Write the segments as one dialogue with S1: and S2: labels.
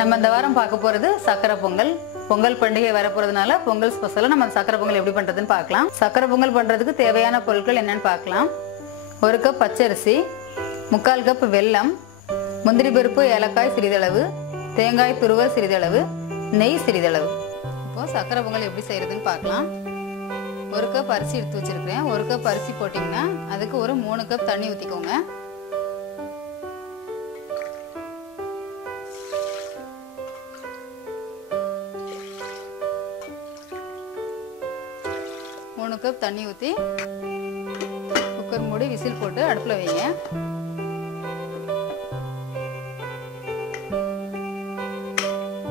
S1: நம்ம இந்த வாரம் பார்க்க போறது சக்கரை பொங்கல். பொங்கல் பண்டிகை வரப்போறதுனால பொங்கல் ஸ்பெஷலாக நம்ம சக்கரை பொங்கல் எப்படி பண்றதுன்னு பார்க்கலாம். சக்கரை பொங்கல் பண்றதுக்கு தேவையான பொருட்கள் என்னன்னு பார்க்கலாம். ஒரு கப் பச்சரிசி முக்கால் கப் வெல்லம் முந்திரி பருப்பு ஏலக்காய் சிறிதளவு தேங்காய் துருவல் சிறிதளவு நெய் சிறிதளவு. இப்போ சக்கரை பொங்கல் எப்படி செய்யறதுன்னு பார்க்கலாம். ஒரு கப் அரிசி எடுத்து வச்சிருக்கிறேன். ஒரு கப் அரிசி போட்டிங்கன்னா அதுக்கு ஒரு மூணு கப் தண்ணி ஊற்றிக்கோங்க கப் தண்ணி ஊற்றி குக்கர் மூடி விசில் போட்டு அடுப்பில் வைங்க.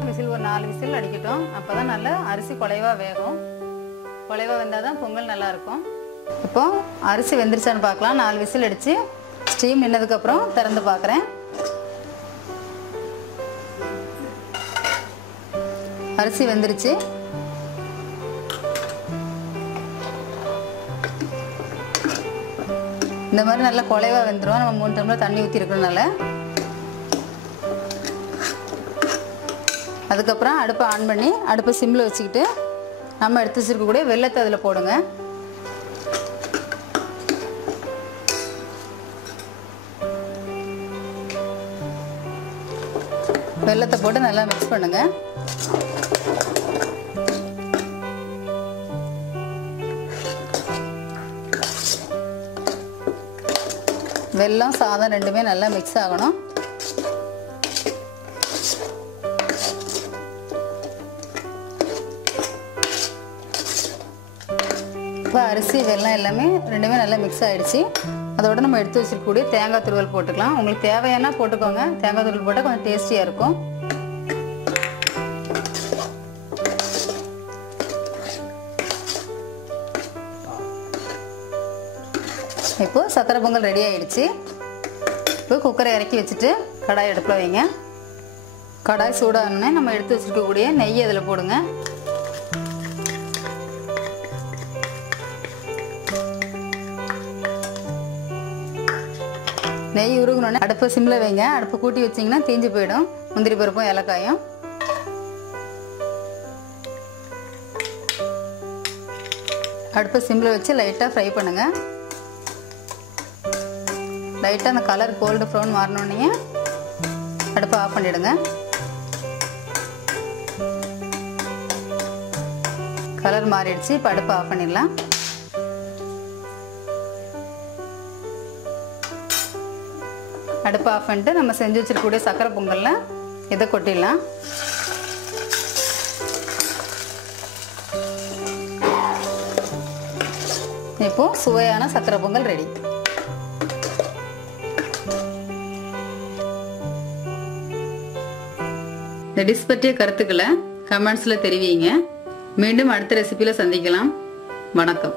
S1: விசில் ஒரு நாலு விசில் அடிக்கட்டும். அப்போ தான் நல்லா அரிசி குலைவாக வேகும். குலைவாக வெந்தால் தான் பொங்கல் நல்லாயிருக்கும் இப்போ அரிசி வெந்துருச்சான்னு பார்க்கலாம். நாலு விசில் அடித்து ஸ்டீம் நின்னதுக்கப்புறம் திறந்து பார்க்குறேன். அரிசி வெந்துருச்சு. இந்த மாதிரி நல்லா குலைவாக வெந்துடும் நம்ம மூணு டம்ளர் தண்ணி ஊற்றி இருக்கிறதுனால அதுக்கப்புறம் அடுப்பை ஆன் பண்ணி அடுப்பை சிம்மில் வச்சுக்கிட்டு நம்ம எடுத்து வச்சுருக்கக்கூடிய வெள்ளத்தை அதில் போடுங்க. வெள்ளத்தை போட்டு நல்லா மிக்ஸ் பண்ணுங்க. வெல்லம் சாதம் ரெண்டுமே நல்லா மிக்ஸ் ஆகணும். இப்போ அரிசி வெல்லம் எல்லாமே ரெண்டுமே நல்லா மிக்ஸ் ஆகிடுச்சு அதோட நம்ம எடுத்து வச்சிருக்கக்கூடிய தேங்காய் துருவல் போட்டுக்கலாம். உங்களுக்கு தேவையான போட்டுக்கோங்க. தேங்காய் துருவல் போட்டால் கொஞ்சம் டேஸ்டியாக இருக்கும். இப்போ சக்கரை பொங்கல் ரெடி ஆயிடுச்சு. இப்போ குக்கரை இறக்கி வச்சுட்டு கடாய் அடுப்பில் வைங்க. கடாய் சூடானே நம்ம எடுத்து வச்சிருக்கக்கூடிய நெய் அதில் போடுங்க. நெய் உருகணுன்னே அடுப்பை சிம்மில் வைங்க. அடுப்பை கூட்டி வச்சிங்கன்னா தீஞ்சு போயிடும். முந்திரி பருப்பும் ஏலக்காயும். அடுப்பை சிம்மில் வச்சு லைட்டாக ஃப்ரை பண்ணுங்கள் லைட்டாக அந்த கலர் கோல்டு ப்ரௌன் மாறினோடனே அடுப்பை ஆஃப் பண்ணிவிடுங்க கலர் மாறிடுச்சு. இப்போ அடுப்பை ஆஃப் பண்ணிடலாம். அடுப்பை ஆஃப் பண்ணிட்டு நம்ம செஞ்சு வச்சிருக்கக்கூடிய சக்கரை பொங்கலில் இதை கொட்டிடலாம். இப்போ சுவையான சக்கரை பொங்கல் ரெடி இந்த டிஷ் பற்றிய கருத்துக்களை கமெண்ட்ஸில் தெரிவிங்க மீண்டும் அடுத்த ரெசிபியில் சந்திக்கலாம். வணக்கம்.